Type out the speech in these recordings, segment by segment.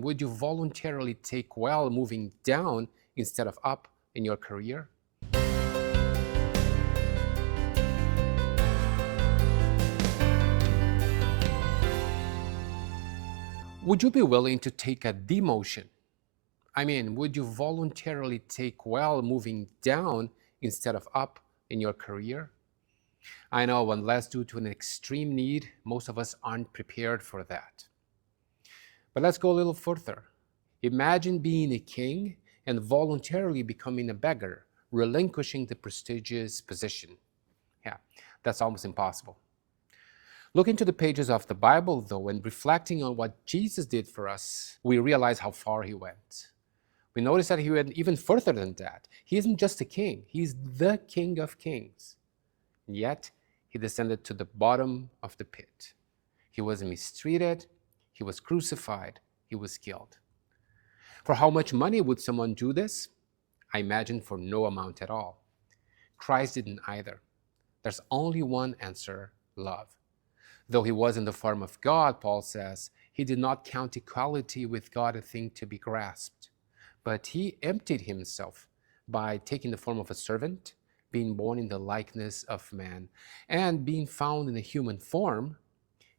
Would you voluntarily take well moving down instead of up in your career? Would you be willing to take a demotion? Would you voluntarily take well moving down instead of up in your career? I know, unless due to an extreme need, most of us aren't prepared for that. But let's go a little further. Imagine being a king and voluntarily becoming a beggar, relinquishing the prestigious position. Yeah, that's almost impossible. Look into the pages of the Bible, though, and reflecting on what Jesus did for us, we realize how far he went. We notice that he went even further than that. He isn't just a king, he's the King of Kings. And yet, he descended to the bottom of the pit. He was mistreated, he was crucified, he was killed. For how much money would someone do this? I imagine for no amount at all. Christ didn't either. There's only one answer: love. Though he was in the form of God, Paul says, he did not count equality with God a thing to be grasped, but he emptied himself by taking the form of a servant, being born in the likeness of man, and being found in a human form,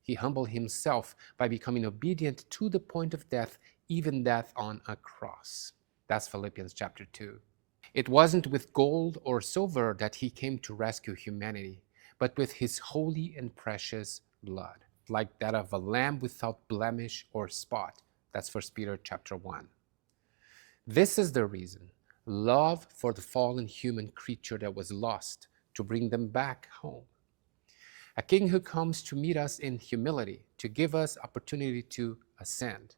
he humbled himself by becoming obedient to the point of death, even death on a cross. That's Philippians chapter 2. It wasn't with gold or silver that he came to rescue humanity, but with his holy and precious blood, like that of a lamb without blemish or spot. That's 1 Peter chapter 1. This is the reason: love for the fallen human creature that was lost, to bring them back home. A king who comes to meet us in humility, to give us opportunity to ascend,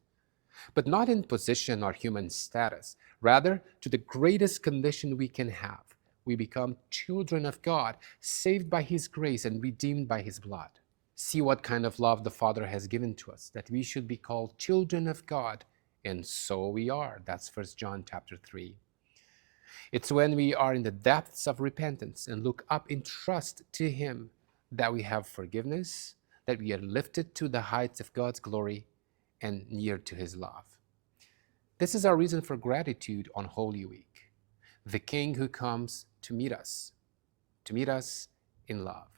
but not in position or human status, rather to the greatest condition we can have. We become children of God, saved by his grace and redeemed by his blood. See what kind of love the Father has given to us, that we should be called children of God, and so we are. That's 1 John chapter 3. It's when we are in the depths of repentance and look up in trust to him that we have forgiveness, that we are lifted to the heights of God's glory and near to his love. This is our reason for gratitude on Holy Week. The King who comes to meet us in love.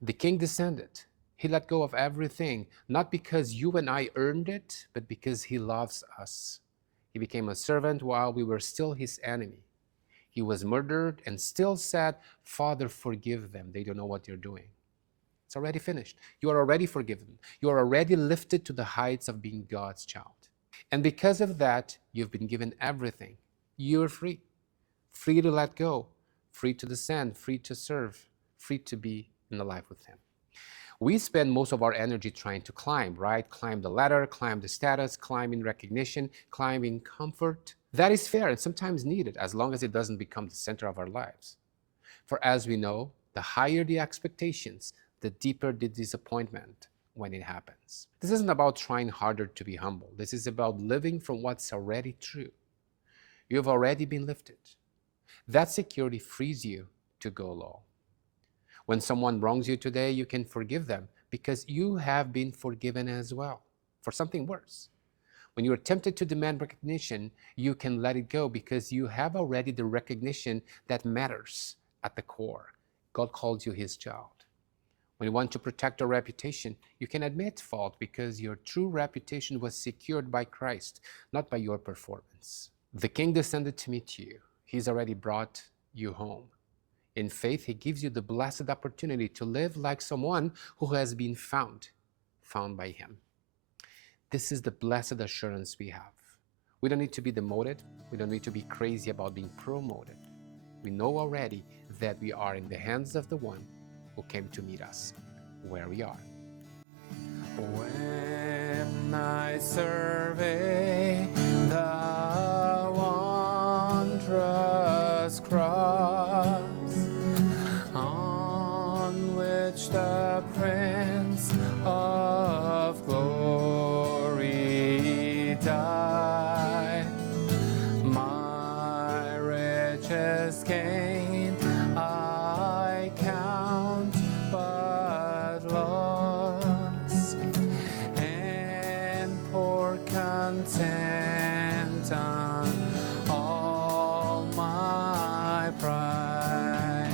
The King descended. He let go of everything, not because you and I earned it, but because he loves us. He became a servant while we were still his enemy. He was murdered and still said, "Father, forgive them. They don't know what they're doing." It's already finished. You are already forgiven. You are already lifted to the heights of being God's child. And because of that, you've been given everything. You're free. Free to let go, free to descend, free to serve, free to be in the life with him. We spend most of our energy trying to climb, right? Climb the ladder, climb the status, climb in recognition, climb in comfort. That is fair and sometimes needed, as long as it doesn't become the center of our lives. For as we know, the higher the expectations, the deeper the disappointment when it happens. This isn't about trying harder to be humble. This is about living from what's already true. You have already been lifted. That security frees you to go low. When someone wrongs you today, you can forgive them because you have been forgiven as well for something worse. When you're tempted to demand recognition, you can let it go because you have already the recognition that matters at the core. God calls you his child. When you want to protect your reputation, you can admit fault because your true reputation was secured by Christ, not by your performance. The King descended to meet you. He's already brought you home. In faith, he gives you the blessed opportunity to live like someone who has been found by him. This is the blessed assurance we have. We don't need to be demoted. We don't need to be crazy about being promoted. We know already that we are in the hands of the one who came to meet us where we are. When I survey the wondrous cross on which the Prince of Glory died, my richest gain I count but loss, and pour content on all my pride.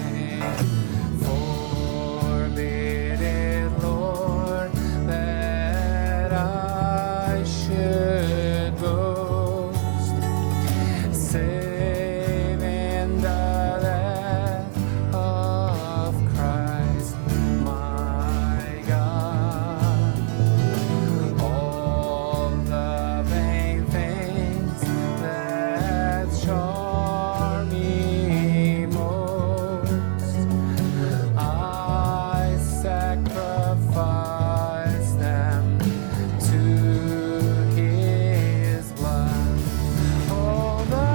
Forbid it, Lord, that I should boast, save in the death of Christ my God. All the vain things that charm me most, I sacrifice them to His blood. Oh, the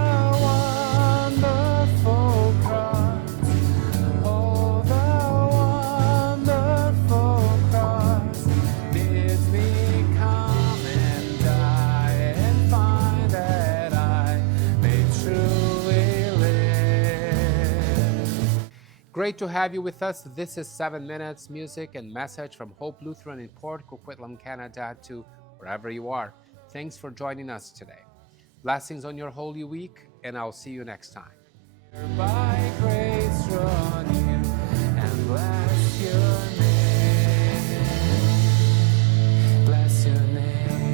wonderful cross! Oh, the wonderful cross bids me come and die and find that I may truly live. Great to have you with us. This is 7 Minutes Music and Message from Hope Lutheran in Port Coquitlam, Canada, to wherever you are. Thanks for joining us today. Blessings on your Holy Week, and I'll see you next time. By grace draw near and bless your name. Bless your name.